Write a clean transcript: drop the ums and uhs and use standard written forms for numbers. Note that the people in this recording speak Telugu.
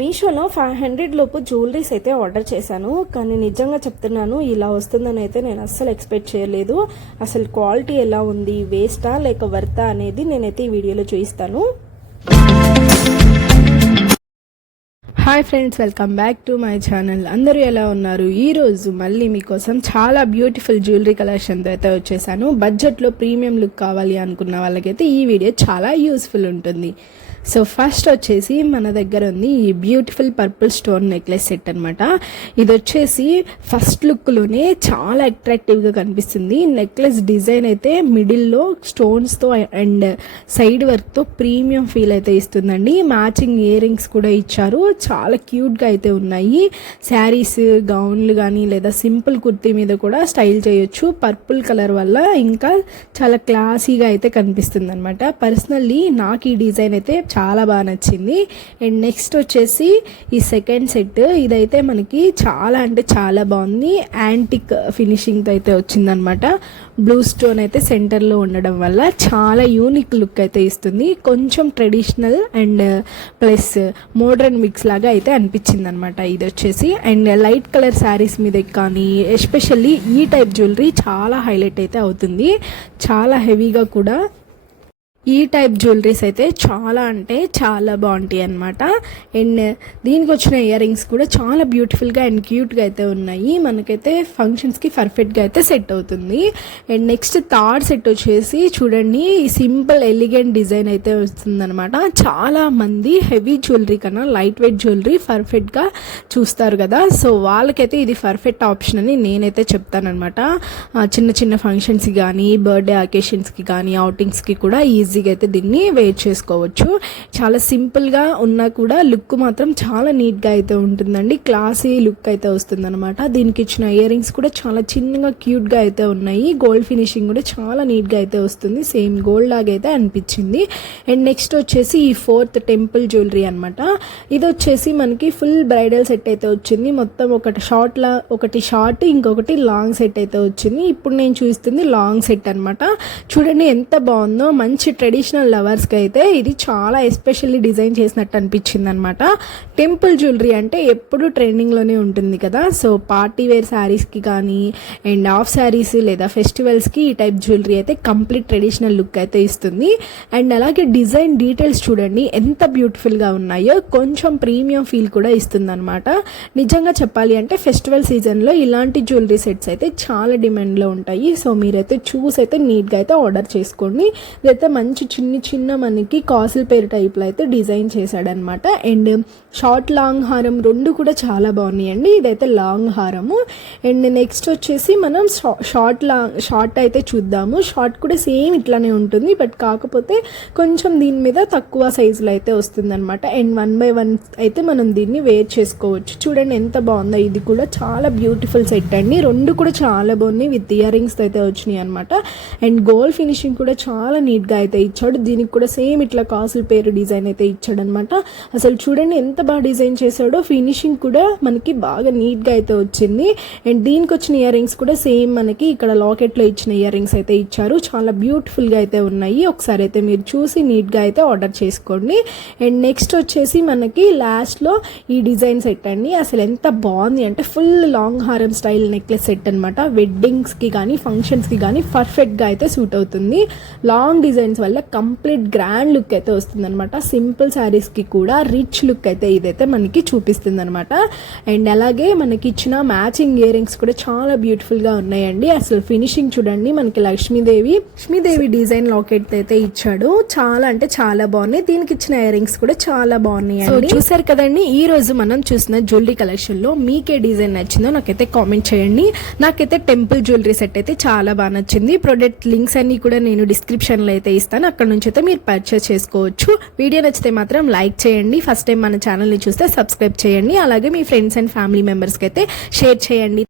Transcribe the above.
మీషోలో 500 లోపు జ్యువెలరీస్ అయితే ఆర్డర్ చేశాను. కానీ నిజంగా చెప్తున్నాను, ఇలా వస్తుందని అయితే నేను అస్సలు ఎక్స్పెక్ట్ చేయలేదు. అసలు క్వాలిటీ ఎలా ఉంది, వేస్టా లేక వర్తా అనేది నేనైతే ఈ వీడియోలో చూపిస్తాను. Hi friends, welcome back to my channel. అందరూ ఎలా ఉన్నారు? ఈరోజు మళ్ళీ మీకోసం చాలా బ్యూటిఫుల్ జ్యువెలరీ కలెక్షన్తో అయితే వచ్చేసాను. బడ్జెట్లో ప్రీమియం లుక్ కావాలి అనుకున్న వాళ్ళకైతే ఈ వీడియో చాలా యూస్ఫుల్ ఉంటుంది. సో ఫస్ట్ వచ్చేసి మన దగ్గర ఉంది ఈ beautiful purple stone necklace set అనమాట. ఇది వచ్చేసి ఫస్ట్ లుక్లోనే చాలా అట్రాక్టివ్గా కనిపిస్తుంది. నెక్లెస్ డిజైన్ అయితే మిడిల్లో స్టోన్స్తో అండ్ సైడ్ వర్క్తో ప్రీమియం ఫీల్ అయితే ఇస్తుందండి. మ్యాచింగ్ ఇయర్ రింగ్స్ కూడా ఇచ్చారు. చాలా క్యూట్గా అయితే ఉన్నాయి. శారీస్, గౌన్లు కానీ లేదా సింపుల్ కుర్తీ మీద కూడా స్టైల్ చేయొచ్చు. పర్పుల్ కలర్ వల్ల ఇంకా చాలా క్లాసీగా అయితే కనిపిస్తుంది అనమాట. పర్సనల్లీ నాకు ఈ డిజైన్ అయితే చాలా బాగా నచ్చింది. అండ్ నెక్స్ట్ వచ్చేసి ఈ సెకండ్ సెట్, ఇదైతే మనకి చాలా అంటే చాలా బాగుంది. యాంటిక్ ఫినిషింగ్తో అయితే వచ్చిందనమాట. బ్లూ స్టోన్ అయితే సెంటర్లో ఉండడం వల్ల చాలా యూనిక్ లుక్ అయితే ఇస్తుంది. కొంచెం traditional and plus modern mix లాగా అయితే అనిపించింది అనమాట ఇది వచ్చేసి. అండ్ లైట్ కలర్ శారీస్ మీద కానీ ఎస్పెషల్లీ ఈ టైప్ జ్యువెలరీ చాలా హైలైట్ అయితే అవుతుంది. చాలా హెవీగా కూడా ఈ టైప్ జ్యువెలరీస్ అయితే చాలా అంటే చాలా బాగుంటాయి అనమాట. అండ్ దీనికి వచ్చిన ఇయర్ రింగ్స్ కూడా చాలా బ్యూటిఫుల్గా అండ్ క్యూట్గా అయితే ఉన్నాయి. మనకైతే ఫంక్షన్స్కి పర్ఫెక్ట్గా అయితే సెట్ అవుతుంది. అండ్ నెక్స్ట్ థర్డ్ సెట్ వచ్చేసి చూడండి, ఈ సింపుల్ ఎలిగెంట్ డిజైన్ అయితే వస్తుందన్నమాట. చాలా మంది హెవీ జ్యువెలరీ కన్నా లైట్ వెయిట్ జ్యువెలరీ పర్ఫెక్ట్గా చూస్తారు కదా. సో వాళ్ళకైతే ఇది పర్ఫెక్ట్ ఆప్షన్ అని నేనైతే చెప్తానమాట. చిన్న చిన్న ఫంక్షన్స్కి కానీ, బర్త్డే అకేషన్స్కి కానీ, అవుటింగ్స్కి కూడా ఈజీగా అయితే దీన్ని వేర్ చేసుకోవచ్చు. చాలా సింపుల్గా ఉన్నా కూడా లుక్ మాత్రం చాలా నీట్గా అయితే ఉంటుందండి. క్లాసీ లుక్ అయితే వస్తుందన్నమాట. దీనికి ఇచ్చిన ఇయర్ రింగ్స్ కూడా చాలా చిన్నగా క్యూట్గా అయితే ఉన్నాయి. గోల్డ్ ఫినిషింగ్ కూడా చాలా నీట్గా అయితే వస్తుంది. సేమ్ గోల్డ్ లాగా అయితే అనిపించింది. అండ్ నెక్స్ట్ వచ్చేసి ఈ ఫోర్త్ టెంపుల్ జ్యువెలరీ అనమాట. ఇది వచ్చేసి మనకి ఫుల్ బ్రైడల్ సెట్ అయితే వచ్చింది. మొత్తం ఒకటి షార్ట్ ఇంకొకటి లాంగ్ సెట్ అయితే వచ్చింది. ఇప్పుడు నేను చూస్తుంది లాంగ్ సెట్ అనమాట. చూడండి ఎంత బాగుందో. మంచి ట్రెడిషనల్ లవర్స్కి అయితే ఇది చాలా ఎస్పెషల్లీ డిజైన్ చేసినట్టు అనిపించింది అనమాట. టెంపుల్ జ్యువెలరీ అంటే ఎప్పుడు ట్రెండింగ్లోనే ఉంటుంది కదా. సో పార్టీ వేర్ శారీస్కి కానీ అండ్ ఆఫ్ శారీస్ లేదా ఫెస్టివల్స్కి ఈ టైప్ జ్యువెలరీ అయితే కంప్లీట్ ట్రెడిషనల్ లుక్ అయితే ఇస్తుంది. అండ్ అలాగే డిజైన్ డీటెయిల్స్ చూడండి ఎంత బ్యూటిఫుల్గా ఉన్నాయో. కొంచెం ప్రీమియం ఫీల్ కూడా ఇస్తుంది అనమాట. నిజంగా చెప్పాలి అంటే ఫెస్టివల్ సీజన్లో ఇలాంటి జ్యువెలరీ సెట్స్ అయితే చాలా డిమాండ్లో ఉంటాయి. సో మీరైతే చూసి అయితే నీట్గా అయితే ఆర్డర్ చేసుకోండి. ఇదైతే మంచి చిన్న మనకి కాసుల పేరు టైప్లో అయితే డిజైన్ చేశాడనమాట. అండ్ షార్ట్ లాంగ్ హారం రెండు కూడా చాలా బాగున్నాయండి. ఇదైతే లాంగ్ హారము. అండ్ నెక్స్ట్ వచ్చేసి మనం షార్ట్ అయితే చూద్దాము. షార్ట్ కూడా సేమ్ ఇట్లానే ఉంటుంది, బట్ కాకపోతే కొంచెం దీని మీద తక్కువ సైజులో అయితే వస్తుందన్నమాట. అండ్ 1 by 1 అయితే మనం దీన్ని వేర్ చేసుకోవచ్చు. చూడండి ఎంత బాగుందో. ఇది కూడా చాలా బ్యూటిఫుల్ సెట్ అండి. రెండు కూడా చాలా బాగున్నాయి. విత్ ఇయర్ రింగ్స్ అయితే వచ్చినాయి అనమాట. అండ్ గోల్డ్ ఫినిషింగ్ కూడా చాలా నీట్గా అయితే ఇచ్చాడు. దీనికి కూడా సేమ్ ఇట్లా కాసుల పేరు డిజైన్ అయితే ఇచ్చాడు అనమాట. అసలు చూడండి ఎంత బాగా డిజైన్ చేశాడో. ఫినిషింగ్ కూడా మనకి బాగా నీట్గా అయితే వచ్చింది. అండ్ దీనికి వచ్చిన ఇయర్ రింగ్స్ కూడా సేమ్ మనకి ఇక్కడ లాకెట్లో ఇచ్చిన ఇయర్ రింగ్స్ అయితే ఇచ్చారు. చాలా బ్యూటిఫుల్గా అయితే ఉన్నాయి. ఒకసారి అయితే మీరు చూసి నీట్గా అయితే ఆర్డర్ చేసుకోండి. అండ్ నెక్స్ట్ వచ్చేసి మనకి లాస్ట్లో ఈ డిజైన్ సెట్ అండి. అసలు ఎంత బాగుంది అంటే ఫుల్ లాంగ్ హారం స్టైల్ నెక్లెస్ సెట్ అనమాట. వెడ్డింగ్స్కి కానీ ఫంక్షన్స్కి కానీ పర్ఫెక్ట్గా అయితే సూట్ అవుతుంది. లాంగ్ డిజైన్స్ వల్ల కంప్లీట్ గ్రాండ్ లుక్ అయితే వస్తుంది అనమాట. సింపుల్ శారీస్కి కూడా రిచ్ లుక్ అయితే ఇదైతే మనకి చూపిస్తుంది అనమాట. అండ్ అలాగే మనకి ఇచ్చిన మ్యాచింగ్ ఇయర్ రింగ్స్ కూడా చాలా బ్యూటిఫుల్గా ఉన్నాయండి. అసలు ఫినిషింగ్ చూడండి. మనకి లక్ష్మీదేవి డిజైన్ లాకెట్ అయితే ఇచ్చాడు. చాలా అంటే చాలా బాగున్నాయి. దీనికి ఇచ్చిన ఇయర్ రింగ్స్ కూడా చాలా బాగున్నాయి. చూసారు కదండి, ఈ రోజు మనం చూసిన జ్యువెలరీ కలెక్షన్ లో మీకే డిజైన్ నచ్చిందో నాకైతే కామెంట్ చేయండి. నాకైతే టెంపుల్ జ్యువెలరీ సెట్ అయితే చాలా బాగా నచ్చింది. ప్రొడక్ట్ లింక్స్ అన్ని కూడా నేను డిస్క్రిప్షన్లో అయితే ఇస్తాను. అక్కడ నుంచి అయితే మీరు పర్చేస్ చేసుకోవచ్చు. వీడియో నచ్చితే మాత్రం లైక్ చేయండి. ఫస్ట్ టైం మన ఛానల్ని చూస్తే సబ్స్క్రైబ్ చేయండి. అలాగే మీ ఫ్రెండ్స్ అండ్ ఫ్యామిలీ మెంబర్స్కి అయితే షేర్ చేయండి.